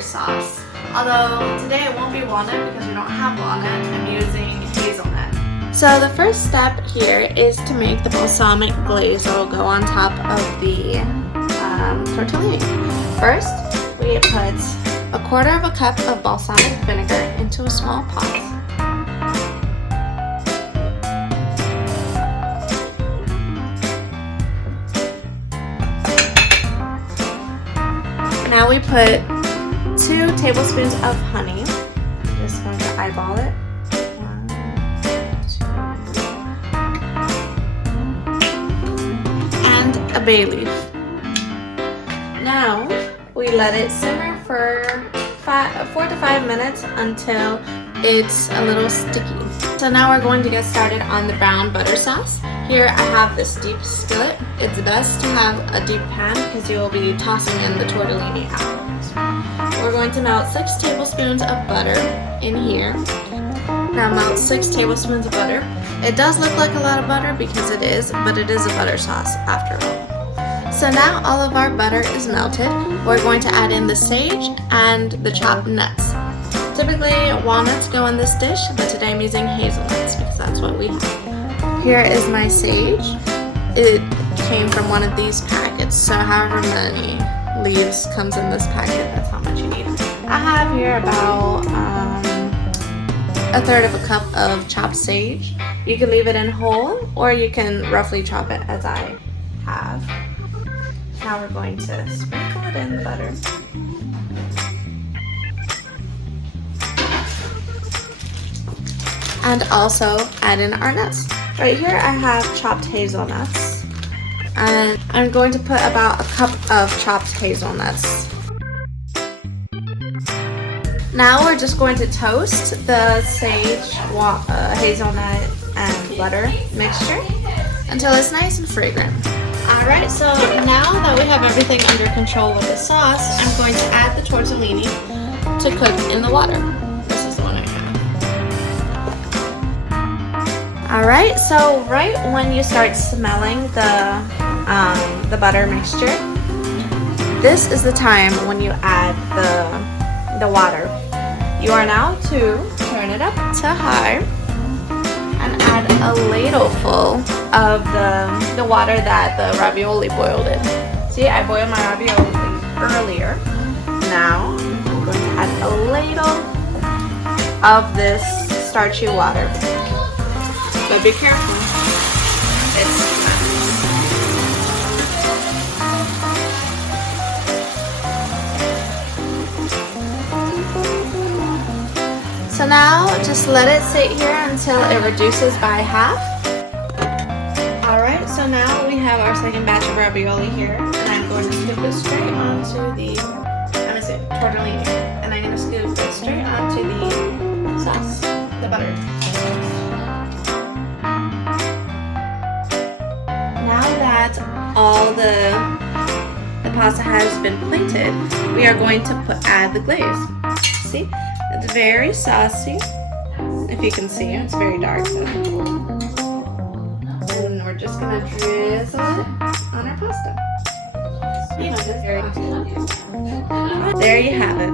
butter sauce. Although today it won't be walnut because we don't have walnut. I'm using hazelnut. So the first step here is to make the balsamic glaze that will go on top of the tortellini. First, we put 1/4 cup of balsamic vinegar into a small pot. Now we put 2 tablespoons of honey. I'm just going to eyeball it. 1, 2, and a bay leaf. Now we let it simmer for 4 to 5 minutes until it's a little sticky. So now we're going to get started on the brown butter sauce. Here I have this deep skillet. It's best to have a deep pan because you will be tossing in the tortellini out. We're going to melt 6 tablespoons of butter in here. Now melt 6 tablespoons of butter. It does look like a lot of butter because it is, but it is a butter sauce after all. So now all of our butter is melted. We're going to add in the sage and the chopped nuts. Typically walnuts go in this dish, but today I'm using hazelnuts because that's what we have. Here is my sage. It came from one of these packets, so however many leaves comes in this packet, that's how much you need. I have here about 1/3 cup of chopped sage. You can leave it in whole, or you can roughly chop it as I have. Now we're going to sprinkle it in the butter. And also add in our nuts. Right here I have chopped hazelnuts, and I'm going to put about 1 cup of chopped hazelnuts. Now we're just going to toast the sage, hazelnut, and butter mixture until it's nice and fragrant. Alright, so now that we have everything under control with the sauce, I'm going to add the tortellini to cook in the water. This is the one I have. Alright, so right when you start smelling the butter mixture, this is the time when you add the water. You are now to turn it up to high and add a ladleful of the water that the ravioli boiled in. See, I boiled my ravioli earlier. Now I'm going to add a ladle of this starchy water. But be careful. So now just let it sit here until it reduces by half. Alright, so now we have our second batch of ravioli here, and I'm going to scoop it straight onto the tortellini, and I'm going to scoop it straight onto the sauce, the butter. Now that all the pasta has been plated, we are going to add the glaze. See, it's very saucy. If you can see, it's very dark. So. And we're just gonna drizzle it on our pasta. There you have it.